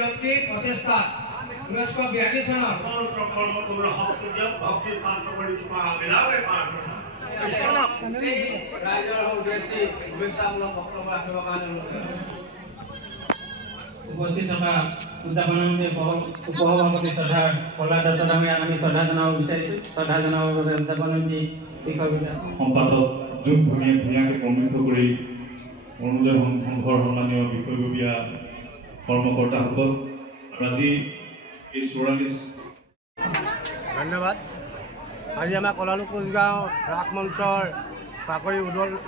ব্যক্তিৰ প্ৰচেষ্টাত 1942 চনত তোমৰা ভক্তি পাঠ কৰি তোমাৰ বিলাবে পাঠ ৰাইজৰ উদ্দেশ্যে শুভেচ্ছামূলক বক্তব্য ৰাখিবৰ কাৰণে উপস্থিত থকা উদ্যাপনমন্ত্ৰী উপসভাপতি শ্ৰদ্ধা প্ৰহ্লাদ দত্ত ডাঙৰীয়াক আমি শ্ৰদ্ধা জনাব বিচাৰিছোঁ। শ্ৰদ্ধা জনাবৰ বাবে উদ্যাপনমন্ত্ৰী বিষয়বিভাগ সম্পাদক যোগ ধুনীয়াকৈ প্ৰমুখ কৰি অৰুণোদয় সংঘৰ সন্মানীয় বিষয়ববীয়া কৰ্মকৰ্তাসকল আৰু আজি এই 44 ধন্যবাদ। আজি আমাৰ কলালু কোচগাঁও ৰাস মঞ্চৰ পাকৰি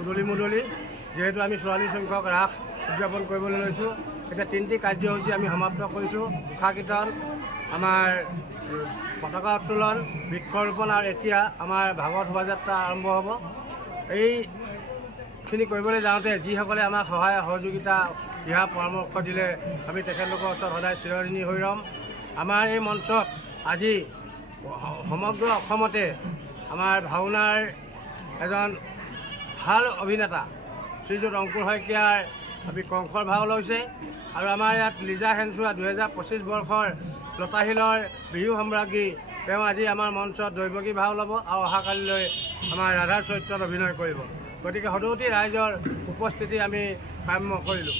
উদলি মুদলি যিহেতু আমি 44 সংখ্যক ৰাস উদযাপন কৰিবলৈ লৈছোঁ। এতিয়া 3টি কাৰ্যসূচী আমি সমাপ্ত কৰিছোঁ। মুখা কীৰ্তন, আমাৰ পতাকা উত্তোলন, বৃক্ষৰোপণ আৰু এতিয়া আমাৰ ভাগৱত শোভাযাত্ৰা আৰম্ভ হ'ব। এইখিনি কৰিবলৈ যাওঁতে যিসকলে আমাক সহায় সহযোগিতা দিহা পৰামৰ্শ দিলে আমি তেখেতলোকৰ ওচৰত সদায় চিৰঋণী হৈ ৰ'ম। আমাৰ এই মঞ্চত আজি সমগ্ৰ অসমতে আমাৰ ভাওনাৰ এজন ভাল অভিনেতা শ্ৰীযুত অংকুৰ শইকীয়াৰ আমি কংসৰ ভাও লৈছে আৰু আমাৰ ইয়াত লিজা হেনচুৱা 2025 বৰ্ষৰ লতাশিলৰ বিহু সম্ৰাজ্ঞী তেওঁ আজি আমাৰ মঞ্চত দৈৱকী ভাও ল'ব আৰু অহাকালিলৈ আমাৰ ৰাধাৰ চৰিত্ৰত অভিনয় কৰিব। গতিকে সদৌতি ৰাইজৰ উপস্থিতি আমি কাম্য কৰিলোঁ।